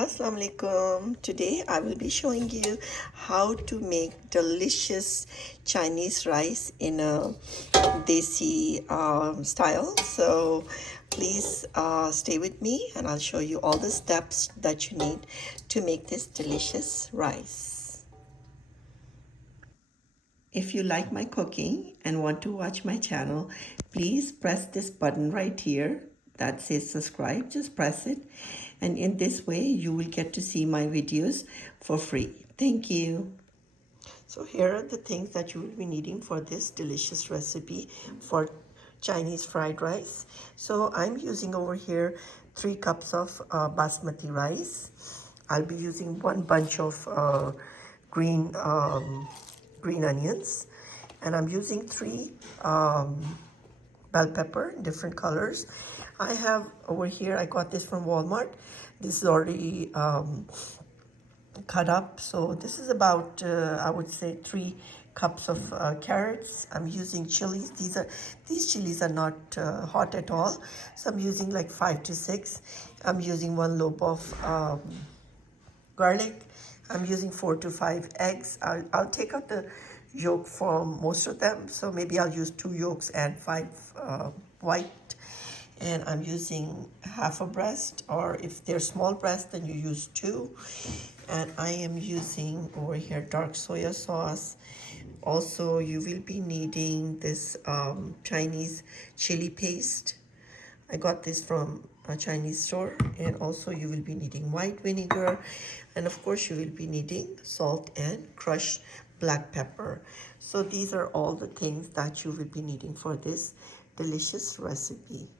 Assalamu alaikum. Today I will be showing you how to make delicious Chinese rice in a desi style. So please stay with me and I'll show you all the steps that you need to make this delicious rice. If you like my cooking and want to watch my channel, please press this button right here that says subscribe. Just press it, and in this way you will get to see my videos for free. Thank you. So here are the things that you will be needing for this delicious recipe for Chinese fried rice. So I'm using over here 3 cups of basmati rice. I'll be using 1 bunch of green green onions, and I'm using 3 bell pepper, different colors. I have over here, I got this from Walmart. This is already cut up. So this is about, I would say 3 cups of carrots. I'm using chilies. These chilies are not hot at all. So I'm using like 5 to 6. I'm using 1 loaf of garlic. I'm using 4 to 5 eggs. I'll take out the yolk from most of them, so maybe I'll use 2 yolks and 5 white. And I'm using half a breast, or if they're small breasts then you use 2. And I am using over here dark soya sauce. Also you will be needing this Chinese chili paste. I got this from a Chinese store. And also you will be needing white vinegar, and of course you will be needing salt and crushed black pepper. So these are all the things that you will be needing for this delicious recipe.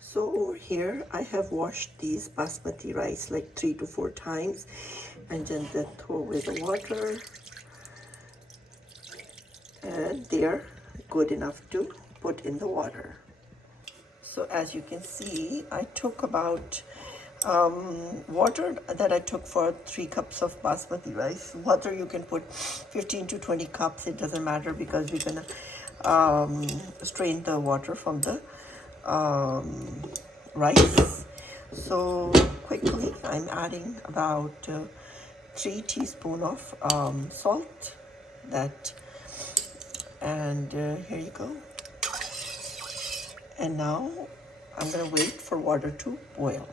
So over here I have washed these basmati rice like 3 to 4 times, and then throw away the water, and they're good enough to put in the water. So as you can see, I took about water that I took for 3 cups of basmati rice. Water you can put 15 to 20 cups, it doesn't matter, because we're gonna strain the water from the rice. So quickly I'm adding about 3 teaspoons of salt, and here you go. And now I'm going to wait for water to boil.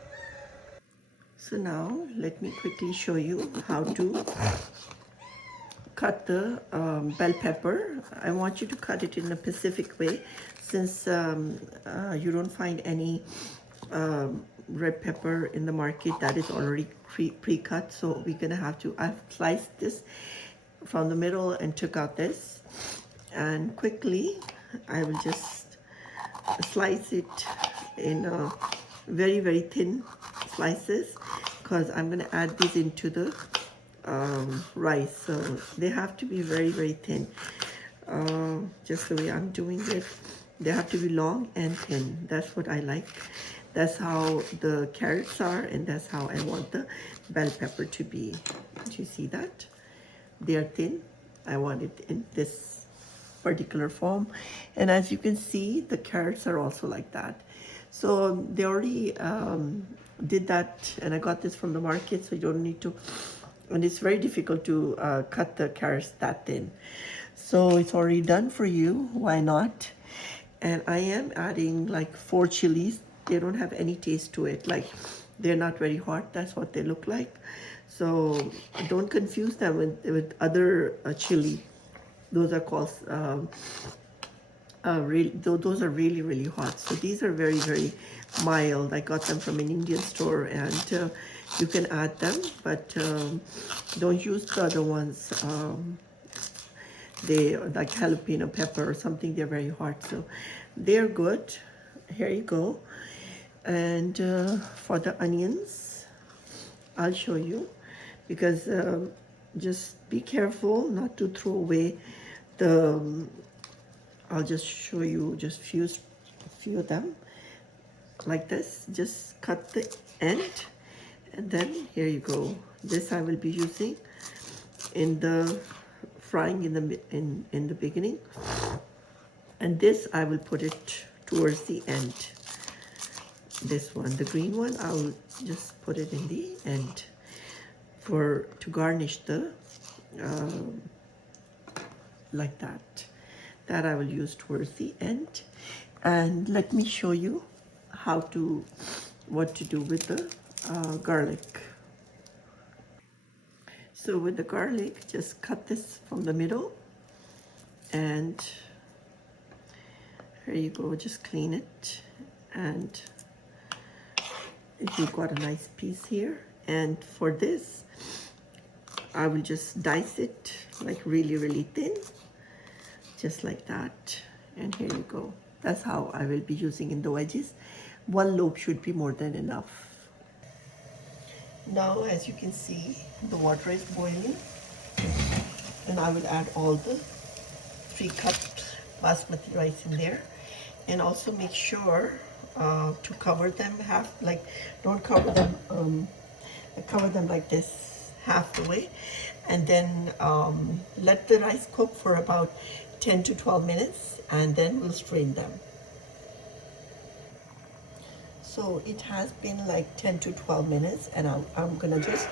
So now let me quickly show you how to cut the bell pepper. I want you to cut it in a specific way, since you don't find any red pepper in the market that is already pre-cut. So we're going to have to, I've sliced this from the middle and took out this. And quickly I will just slice it in very, very thin slices, because I'm going to add these into the rice. So they have to be very, very thin, just the way I'm doing it. They have to be long and thin. That's what I like. That's how the carrots are, and that's how I want the bell pepper to be. Do you see that? They are thin. I want it in this particular form. And as you can see, the carrots are also like that. So they already did that, and I got this from the market, so you don't need to, and it's very difficult to cut the carrots that thin. So it's already done for you, why not? And I am adding like 4 chilies. They don't have any taste to it, like they're not very hot, that's what they look like. So don't confuse them with other chili. Those are called those are really, really hot. So these are very, very mild. I got them from an Indian store, and you can add them, but don't use the other ones. They are like jalapeno pepper or something. They're very hot, so they're good. Here you go. And for the onions, I'll show you, because just be careful not to throw away the I'll just show you just few of them like this. Just cut the end, and then here you go. This I will be using in the frying in the beginning, and this I will put it towards the end. this one, the green one, I'll just put it in the end to garnish the like that. That I will use towards the end. And let me show you what to do with the garlic. So with the garlic, just cut this from the middle, and here you go, just clean it. And you've got a nice piece here. And for this, I will just dice it like really, really thin, just like that. And here you go. That's how I will be using in the veggies. One loaf should be more than enough. Now, as you can see, the water is boiling, and I will add all the 3 cups basmati rice in there. And also make sure to cover them don't cover them, cover them like this half the way, and then let the rice cook for about 10 to 12 minutes, and then we'll strain them. So it has been like 10 to 12 minutes, and I'm gonna just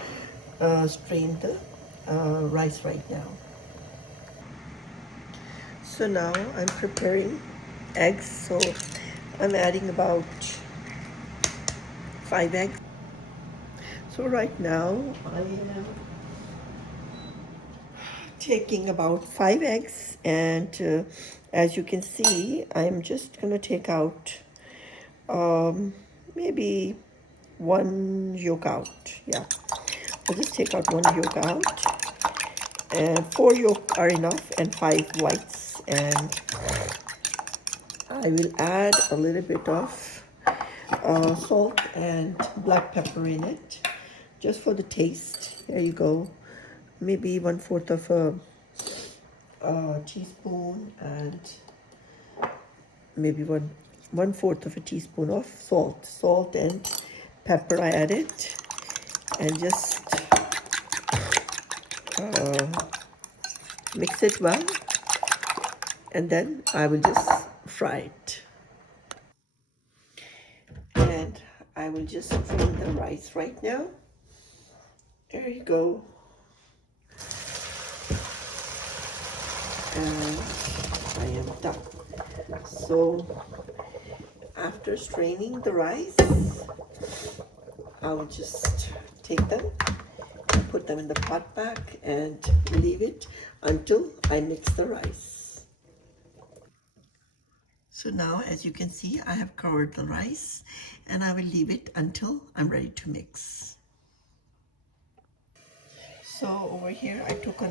strain the rice right now. So now I'm preparing eggs. So I'm adding about 5 eggs. So right now I am taking about 5 eggs, and as you can see, I'm just gonna take out maybe 1 yolk out. Yeah, I'll just take out 1 yolk out, and 4 yolk are enough, and 5 whites. And I will add a little bit of salt and black pepper in it, just for the taste. There you go. Maybe 1/4 of a teaspoon, and maybe 1/4 of a teaspoon of salt and pepper I added, and just mix it well, and then I will just fry it. And I will just strain the rice right now. There you go. And I am done. So after straining the rice, I will just take them and put them in the pot back and leave it until I mix the rice. So now, as you can see, I have covered the rice, and I will leave it until I'm ready to mix. So over here I took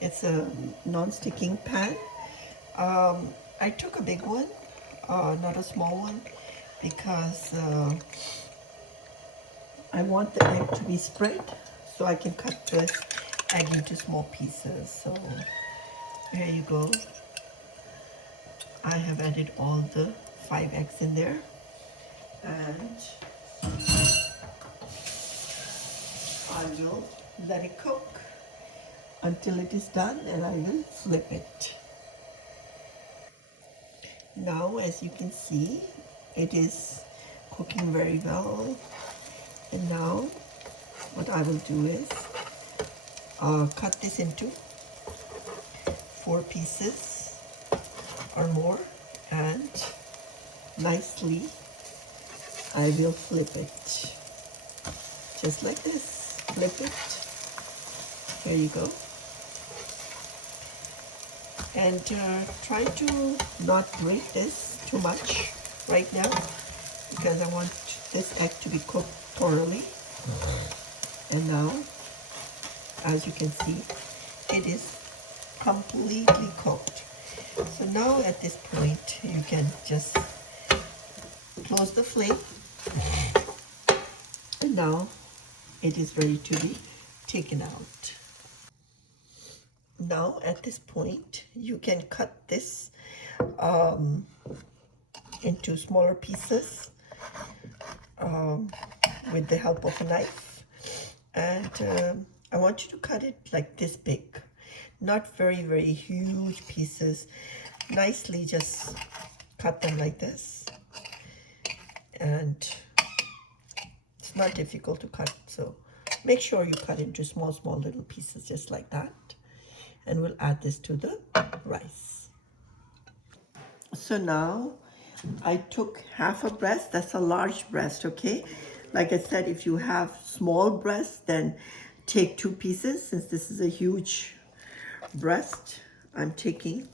it's a non-sticking pan. I took a big one, not a small one, because I want the egg to be spread, so I can cut this egg into small pieces. So here you go. I have added all the 5 eggs in there, and I will let it cook until it is done, and I will flip it. Now, as you can see, it is cooking very well. And now what I will do is cut this into 4 pieces or more, and nicely I will flip it. Just like this, flip it. There you go. And try to not break this too much right now, because I want this egg to be cooked thoroughly. And now, as you can see, it is completely cooked. So now at this point, you can just close the flame, and now it is ready to be taken out. Now at this point, you can cut this into smaller pieces with the help of a knife. And I want you to cut it like this big, not very, very huge pieces. Nicely just cut them like this. and it's not difficult to cut. So make sure you cut into small little pieces just like that. And we'll add this to the rice. So now I took half a breast. That's a large breast, okay? Like I said, if you have small breasts, then take 2 pieces. Since this is a huge breast, I'm taking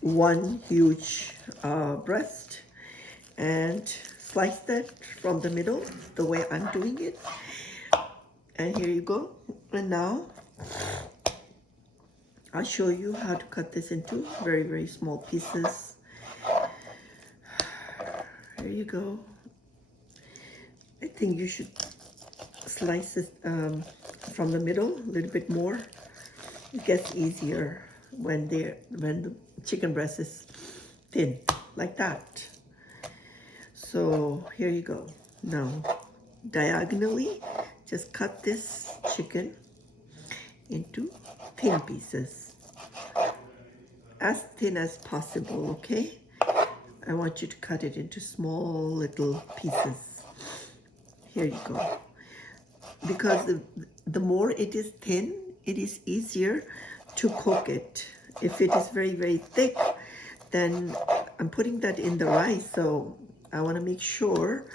1 huge breast and slice that from the middle the way I'm doing it. And here you go. And now I'll show you how to cut this into very small pieces. There you go. I think you should slice it from the middle a little bit more. It gets easier when the chicken breast is thin like that. So here you go. Now diagonally just cut this chicken into thin pieces, as thin as possible, okay? I want you to cut it into small little pieces. Here you go. Because the more it is thin, it is easier to cook it. If it is very thick, then I'm putting that in the rice, so I want to make sure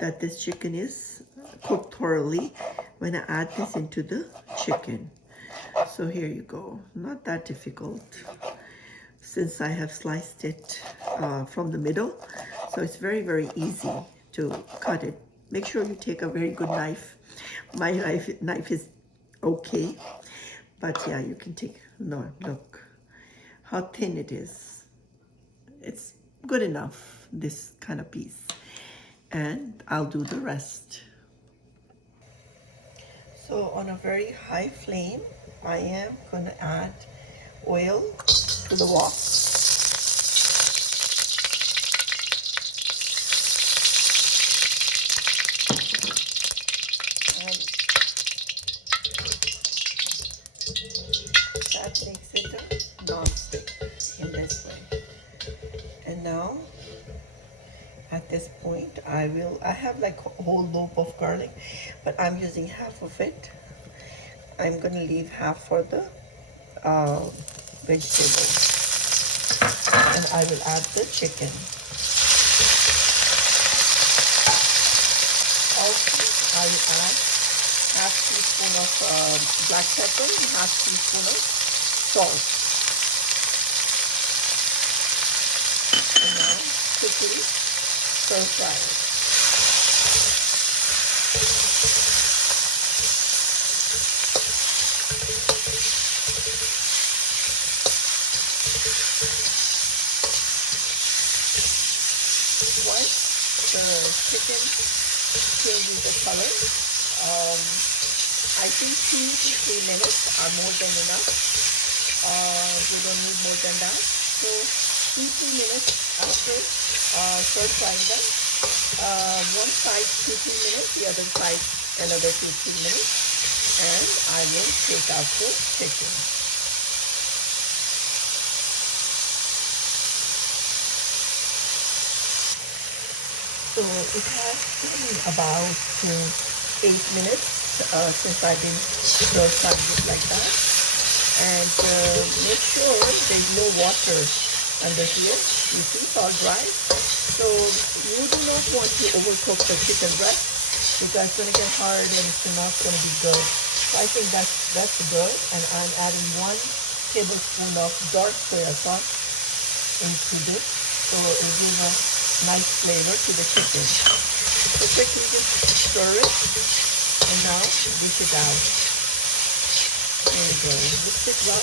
that this chicken is cooked thoroughly when I add this into the chicken. So here you go. Not that difficult, since I have sliced it from the middle, so it's very easy to cut it. Make sure you take a very good knife. My knife is okay, but yeah, you can take, no, look how thin it is. It's good enough, this kind of piece. And I'll do the rest. So on a very high flame, I am going to add oil to the wok. And that makes it a non-stick in this way. And now at this point, I have like a whole loaf of garlic, but I'm using half of it. I'm going to leave half for the vegetables. And I will add the chicken. Also, I will add half teaspoon of black pepper and half teaspoon of salt. And now quickly stir fry it. Once the chicken changes the color, I think 2 to 3 minutes are more than enough. We don't need more than that. So 2 to 3 minutes after stir frying them, one side 2 to 3 minutes, the other side another 2 to 3 minutes, and I will take out the chicken. So it has been about 8 minutes since I've been stir frying it like that. And make sure there's no water under here. You see, it's all dry. So you do not want to overcook the chicken breast, because it's going to get hard and it's not going to be good. So I think that's good. And I'm adding 1 tablespoon of dark soy sauce into this, so it will give a nice flavor to the chicken. So quickly just stir it, and now dish it out. There we go. Mix it well,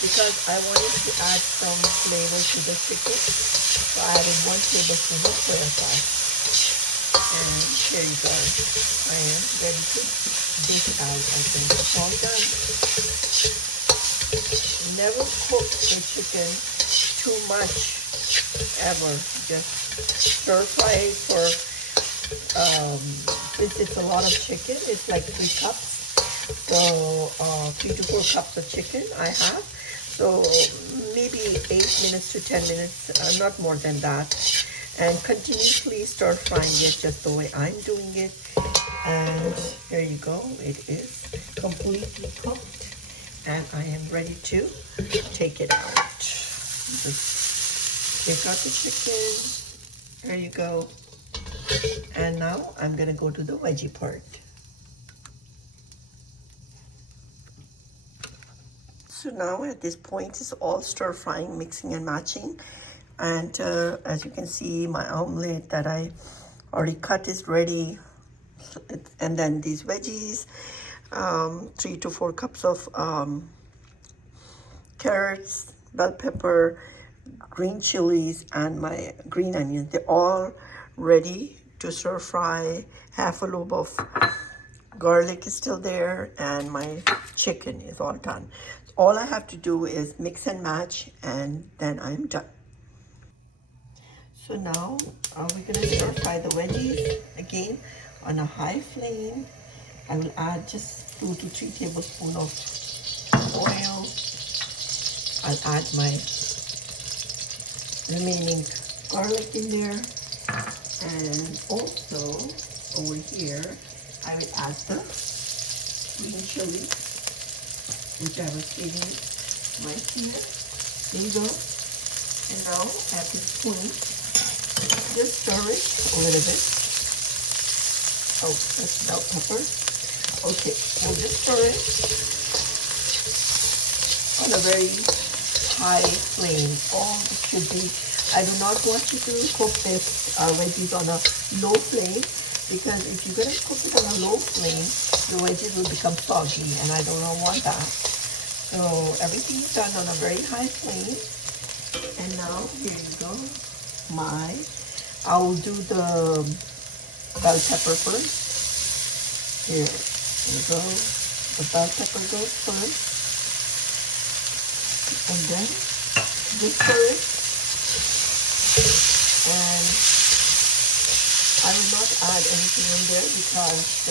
because I wanted to add some flavor to the chicken. So I added 1 tablespoon of soy sauce. And here you go. I am ready to dish out. I think it's all done. Never cook the chicken too much, ever. Just stir fry it for, since it's a lot of chicken, it's like 3 cups. So 3 to 4 cups of chicken I have. So maybe 8 minutes to 10 minutes, not more than that. and continuously stir frying it just the way I'm doing it. And there you go, it is completely cooked and I am ready to take it out. Just take out the chicken. There you go. And now I'm gonna go to the veggie part. So now at this point it's all stir frying, mixing and matching. And as you can see, my omelet that I already cut is ready. And then these veggies, 3 to 4 cups of carrots, bell pepper, green chilies, and my green onions. They're all ready to stir fry. Half a lobe of garlic is still there, and my chicken is all done. All I have to do is mix and match, and then I'm done. So now we're gonna stir fry the veggies again on a high flame. I will add just 2 to 3 tablespoons of oil. I'll add my remaining garlic in there, and also over here I will add the green chili, which I was giving my here. There you go. And now at this point, just stir it a little bit. Oh, that's bell pepper. Okay, we'll just stir it on a very high flame. Oh, it should be. I do not want you to cook this veggies on a low flame, because if you're going to cook it on a low flame, the veggies will become soggy, and I do not want that. So everything is done on a very high flame. And now here you go. I'll do the bell pepper first. Here you go. The bell pepper goes first. And then just stir it. And I will not add anything in there because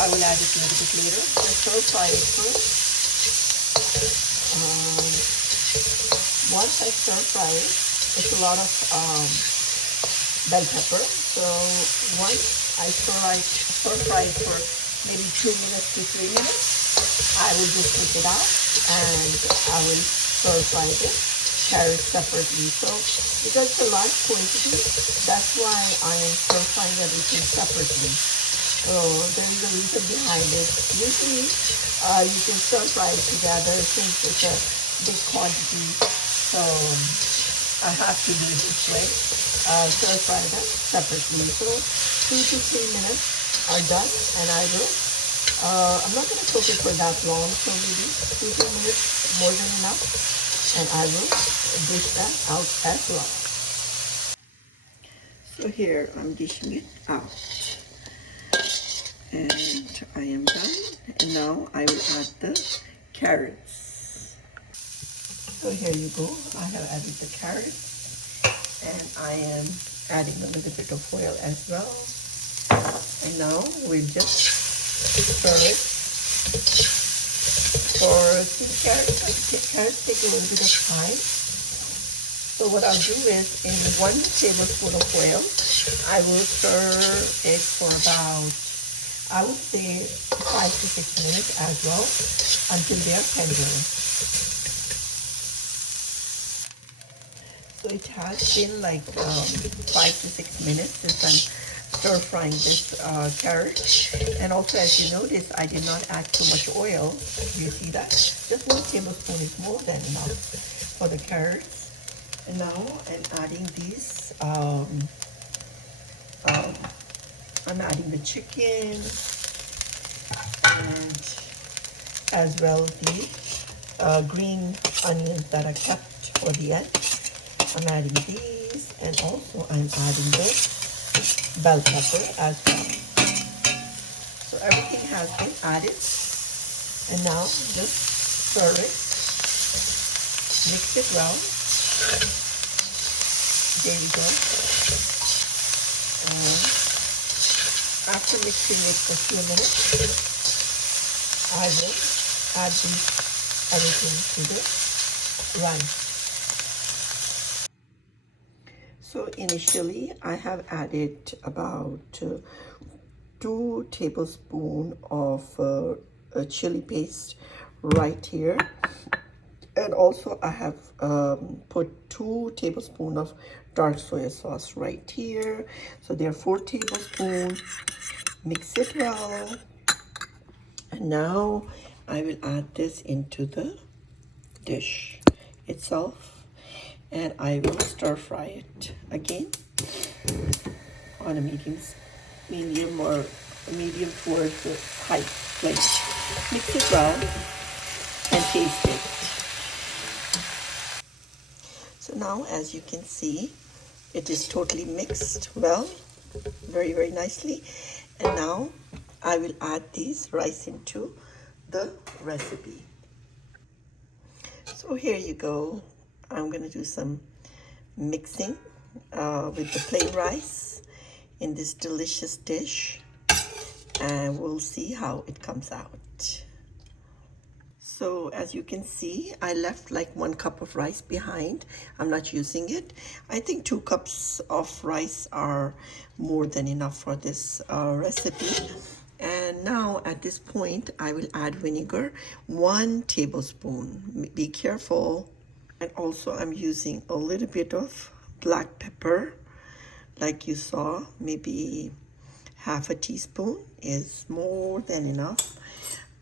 I will add it a little bit later. Just stir fry it first. Once I stir fry it, it's a lot of bell pepper. So once I stir fry it for maybe 2 minutes to 3 minutes, I will just take it out and I will stir fry the carrots separately. So because it's a large quantity, that's why I am stir frying everything separately. So there is a reason behind it. Usually you can stir fry it together since it's a big quantity. So I have to do it this way. Stir fry them separately. So 2 to 3 minutes are done, and I will. I'm not going to cook it for that long, so maybe 2 to 3 minutes, more than enough, and I will dish that out as well. So here I'm dishing it out, and I am done. And now I will add the carrots. So here you go. I have added the carrots, and I am adding a little bit of oil as well. And now we'll just stir it for carrots. Carrots take a little bit of time. So what I'll do is, in 1 tablespoon of oil, I will stir it for about, I would say, 5 to 6 minutes as well, until they are tender. So it has been like 5 to 6 minutes since I'm stir frying this carrot. And also, as you notice, I did not add too much oil. You see that? Just 1 tablespoon is more than enough for the carrots. And now I'm adding these. I'm adding the chicken and as well the green onions that I kept for the end. I'm adding these, and also I'm adding the bell pepper as well. So everything has been added, and now just stir it, mix it well. There you go. And after mixing it for a few minutes, I will add everything to the rice. So initially I have added about 2 tablespoons of chili paste right here, and also I have put 2 tablespoons of dark soy sauce right here. So there are 4 tablespoons. Mix it well, and now I will add this into the dish itself, and I will stir fry it again on a medium or medium towards the high flame. Mix it well and taste it. So now, as you can see, it is totally mixed well, very, very nicely. And now I will add these rice into the recipe. So here you go. I'm going to do some mixing with the plain rice in this delicious dish, and we'll see how it comes out. So as you can see, I left like 1 cup of rice behind. I'm not using it. I think 2 cups of rice are more than enough for this recipe. And now at this point, I will add vinegar, 1 tablespoon. Be careful. And also I'm using a little bit of black pepper, like you saw. Maybe half a teaspoon is more than enough.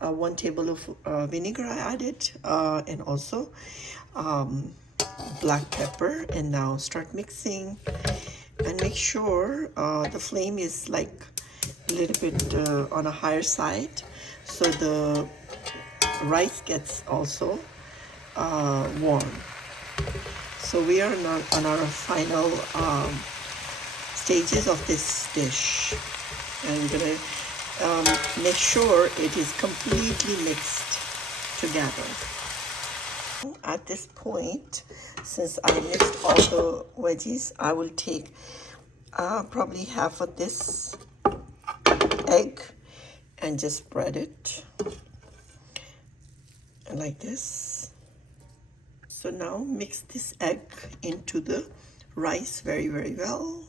1 table of vinegar I added, and also black pepper. And now start mixing, and make sure the flame is like a little bit on a higher side, so the rice gets also warm. So we are on our final stages of this dish, and we're gonna make sure it is completely mixed together. At this point, since I mixed all the veggies, I will take probably half of this egg and just spread it like this. So now mix this egg into the rice very, very well.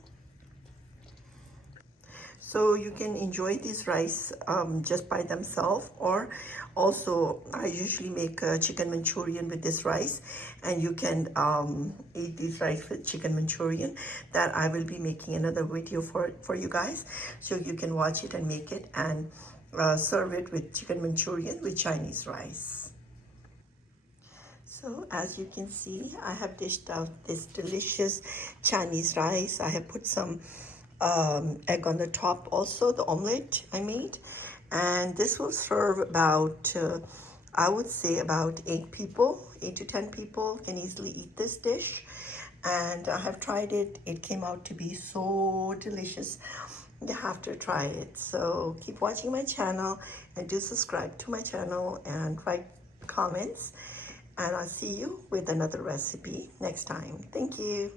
So you can enjoy this rice just by themselves, or also I usually make a chicken Manchurian with this rice, and you can eat this rice with chicken Manchurian. That I will be making another video for you guys, so you can watch it and make it and serve it with chicken Manchurian with Chinese rice. So as you can see, I have dished out this delicious Chinese rice. I have put some egg on the top, also the omelette I made, and this will serve about I would say about 8 to 10 people can easily eat this dish. And I have tried it. It came out to be so delicious. You have to try it. So keep watching my channel, and do subscribe to my channel and write comments, and I'll see you with another recipe next time. Thank you.